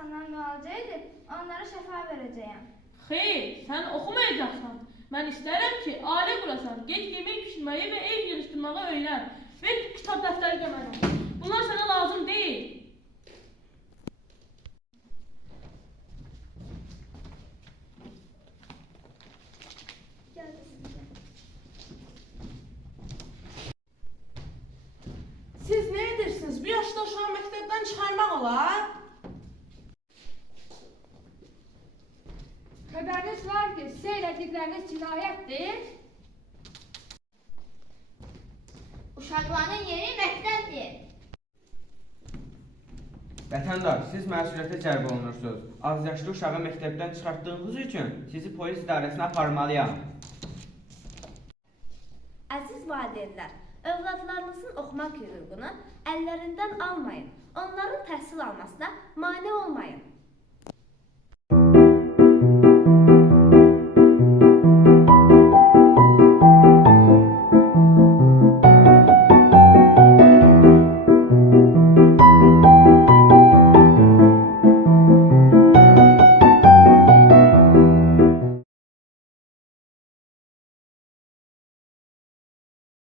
insanlara müalicə edib, onlara şəfa verəcəyəm. Xeyr, sən oxumayacaqsan. Mən istərəm ki, ailə qurasan, get yemək pişirməyi və ev yığışdırmağı öyrən. Ver kitab dəftəri də mənə. Bunlar sənə lazım deyil. Siz ne edirsiniz? Bir yaşda uşağı məktəbdən çıxarmaq olar? Xəbəriniz var ki, sizə elədikləriniz cinayətdir. Uşaqların yeri məktəbdir. Vətəndaş, siz məsuliyyətə cəlb olunursunuz. Azyaşlı uşağı məktəbdən çıxartdığınız üçün sizi polis idarəsinə aparmalıyam. Əziz valideynlər, övladlarınızın oxumaq hüququnu əllərindən almayın. Onların təhsil almasına mane olmayın.